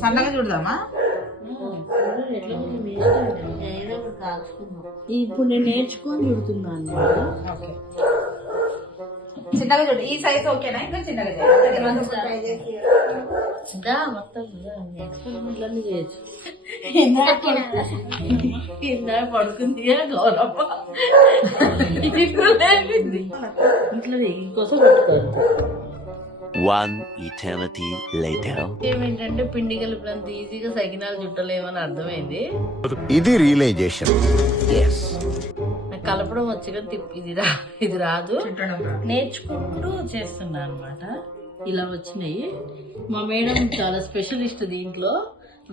సన్నగా చూడదామా? ఇప్పుడు నేను నేర్చుకొని చుడుతున్నాను. చిన్నగా చూడు. ఈ సైజ్ ఓకేనా? ఇంకా చిన్నగా చేయాలి. మొత్తం ఎక్స్పెరిమెంట్లన్నీ చేయొచ్చు. ఇందా పడుకుంది గౌరమ్మ, ఇట్లా ఇంకోసం పెట్టుకోవాలి. One eternity later. ఏమేంటంటే పిండి కలిపినంత ఈజీగా సకినాలు చుట్టలేమని అర్థమైంది. ఇది రియలైజేషన్. నాకు కలపడం వచ్చి కానీ ఇది రాదు. నేర్చుకుంటూ చేస్తున్నా అనమాట. ఇలా వచ్చినాయి. మా మేడం చాలా స్పెషలిస్ట్ దీంట్లో.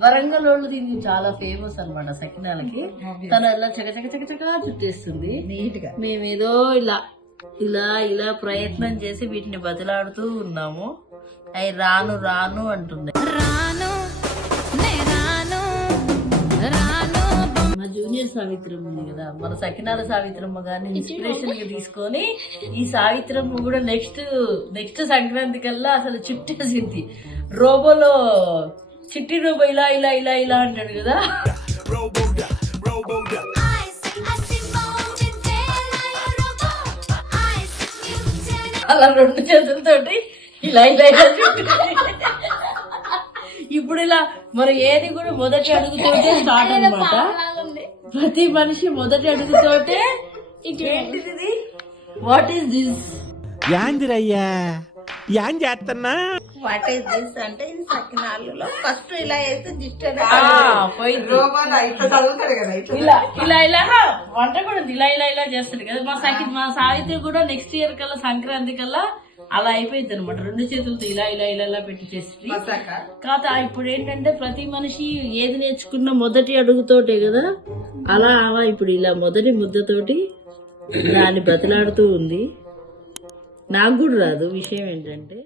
వరంగల్ వాళ్ళు దీనికి చాలా ఫేమస్ అనమాట సకినాలకి. తను ఇలా చకచకా చుట్టేస్తుంది నీట్ గా. మేమేదో ఇలా ఇలా ఇలా ప్రయత్నం చేసి వీటిని బతిలాడుతూ ఉన్నాము. అవి రాను రాను అంటుంది. మా జూనియర్ సావిత్రమ్మ ఉంది కదా, మన సకినాల సావిత్రమ్మ గారిని ఇన్స్పిరేషన్ గా తీసుకొని ఈ సావిత్రమ్మ కూడా నెక్స్ట్ సంక్రాంతి కల్లా అసలు చుట్టేసింది. రోబోలో చిట్టి రోబో ఇలా ఇలా ఇలా ఇలా అంటాడు కదా, అలా 2 చేతులతోటి ఇలా ఇలా ఇలా ఇప్పుడు ఇలా మరి ఏది కూడా మొదటి అడుగుతోటే స్టార్ట్ అనమాట. ప్రతి మనిషి మొదటి అడుగుతోటే ఏంటిది, వాట్ ఈస్ దిస్, యాందిరయ్యా యాన్ చేస్తున్నా, వాట్ ఈస్ దిస్ అంటే ఇది సకినాలలో ఫస్ట్ ఇలా వేస్తే దిష్టి పోయింది. ఇలా ఇలా ఇలా వంట కూడా ఇలా ఇలా ఇలా చేస్తాడు కదా. మా సావిత్రి కూడా నెక్స్ట్ ఇయర్ కల్లా సంక్రాంతి కల్లా అలా అయిపోయింది అనమాట. 2 చేతులతో ఇలా ఇలా ఇలా ఇలా పెట్టి చేసి. కాదు ఇప్పుడు ఏంటంటే ప్రతి మనిషి ఏది నేర్చుకున్నా మొదటి అడుగుతోటే కదా, అలా ఇప్పుడు ఇలా మొదటి ముద్దతోటి దాన్ని బతిలాడుతూ ఉంది. నాకు కూడా రాదు. విషయం ఏంటంటే